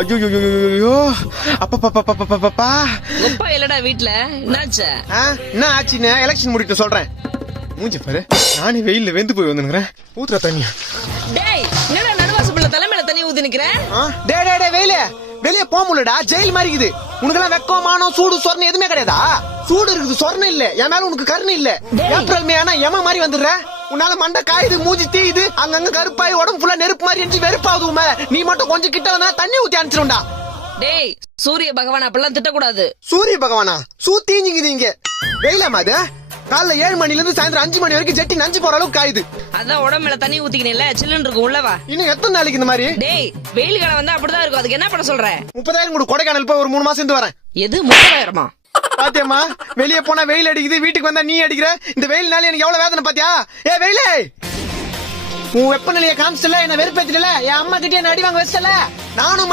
ஐயோ அப்பா அப்பா இல்லடா வீட்ல. என்னாச்சு? என்ன ஆச்சுன்னு எலெக்ஷன் முடிட்டு சொல்றேன். மூஞ்சி பாரு, நானே வெயில்ல வெந்து போய் வந்துக்கிறேன். ஊத்துற தண்ணியா? டேய், என்னடா நடுவாசப்பள்ள தலைமையில தண்ணி ஊத்தி நிக்கிறேன்? டே வெயில வெளியே போக முடியலடா, ஜெயில் மாதிரி இருக்குது. உனக்கு எல்லாம் வெக்கமானம் சூடு சொரணை எதுவுமே கிடையாதா? சூடு இருக்குது, சொரணை இல்ல. என் மேல உனக்கு கருணை இல்ல. ஏப்ரல் மே ஆனா எம மாதிரி வந்துடுற. உன்னால மண்டை காயுது, மூஞ்சி தீயுது, அங்கங்க கருப்பாய் உடம்பு ஃபுல்லா நெருப்பு மாதிரி எரிஞ்சு வெறுப்பாகுது. உமே நீ மட்டும் கொஞ்சம் கிட்ட வந்தா தண்ணி ஊத்தி அனுப்பிச்சிருண்டா. டேய், சூரிய பகவான் அப்பெல்லாம் திட்டக்கூடாது. சூரிய பகவானா? சூத்தீஞ்சிங்குது இங்க. வெயிலாமா அது? காலைல 7 மணில இருந்து சாயந்தரம் 5 மணி வரைக்கும் ஜெட்டி நஞ்சு போற அளவுக்கு காயுது. அதான் உடம்புல தண்ணி ஊத்திக்கணும்ல, சில்லுன்னு இருக்கும். உள்ளவா. இன்னும் எத்தனை நாளைக்கு இந்த மாதிரி? டேய், வெயில் காலம் வந்தா அப்படிதான் இருக்கும். அதுக்கு என்ன பண்ண சொல்ற? 30,000 கூட கொடைக்கானல் போய் ஒரு 3 மாசம் இருந்து வரேன். எது 30,000? பாத்தியம்மா, வெளியே போனா வெயில் அடிக்குது, வீட்டுக்கு வந்தா நீ அடிக்கிற. இந்த வெயில்னால எனக்கு எவ்வளவு வேதனை பாத்தியா? வெயிலே, உன் வெப்பநிலையை காமிச்சல, என்ன வெறுப்பேத்தில, என் அம்மா கிட்டே என்ன அடி வாங்க வச்சல. நானும்